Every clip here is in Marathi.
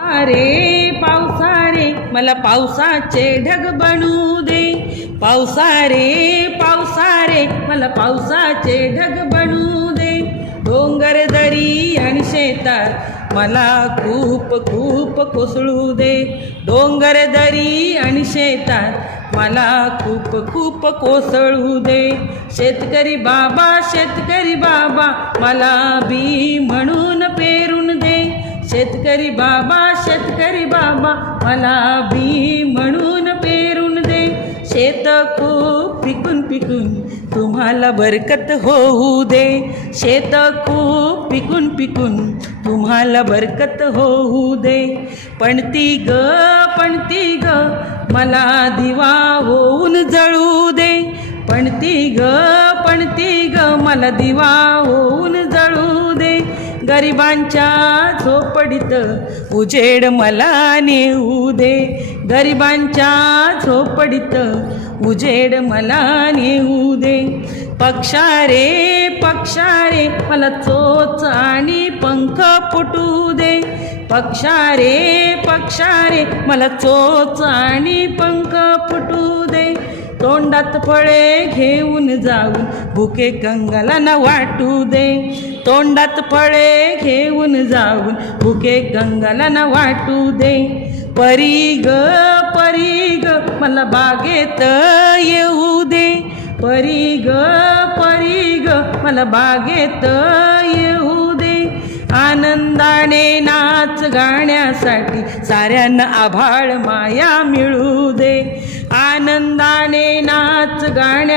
रे पावसारे मला पावसाचे ढग बनू दे. पावसारे पावसारे मला पावसाचे ढग बनू दे. डोंगर दरी आणि शेतात मला खूप खूप कोसळू दे. डोंगर दरी आणि शेतात मला खूप खूप कोसळू दे. शेतकरी बाबा शेतकरी बाबा मला बी म्हणू शेतकरी बाबा शेतकरी बाबा मला बी म्हणून पेरून दे. शेत खूप पिकून पिकून तुम्हाला बरकत होऊ दे. शेत खूप पिकून पिकून तुम्हाला बरकत होऊ दे. पण ती ग पण ती ग मला दिवा होऊन जळू दे. पण ती ग पण ती ग मला दिवा होऊन जळू दे गरिबांच्या झोपडीत उजेड मला नेऊ दे गरिबांच्या झोपडीत उजेड मला नेऊ दे पक्षारे पक्षारे मला चोच आणि पंख फुटू दे. पक्षारे पक्षारे मला चोच आणि पंख फुटू दे. तोंडात फळे घेऊन जाऊन भुके कंगालांना वाटू दे. तोंडात फळे घेऊन जाऊन भुके कंगालांना वाटू दे. परी ग परी ग मला बागेत येऊ दे. परी ग परी ग मला बागेत येऊ दे. आनंदाने नाच गाण्यासाठी साऱ्यांना आभाळ माया मिळू दे.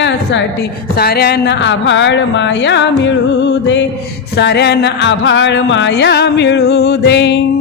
गाण्यासाठी साऱ्यांना आभाळ माया मिळू दे. साऱ्यांना आभाळ माया मिळू दे.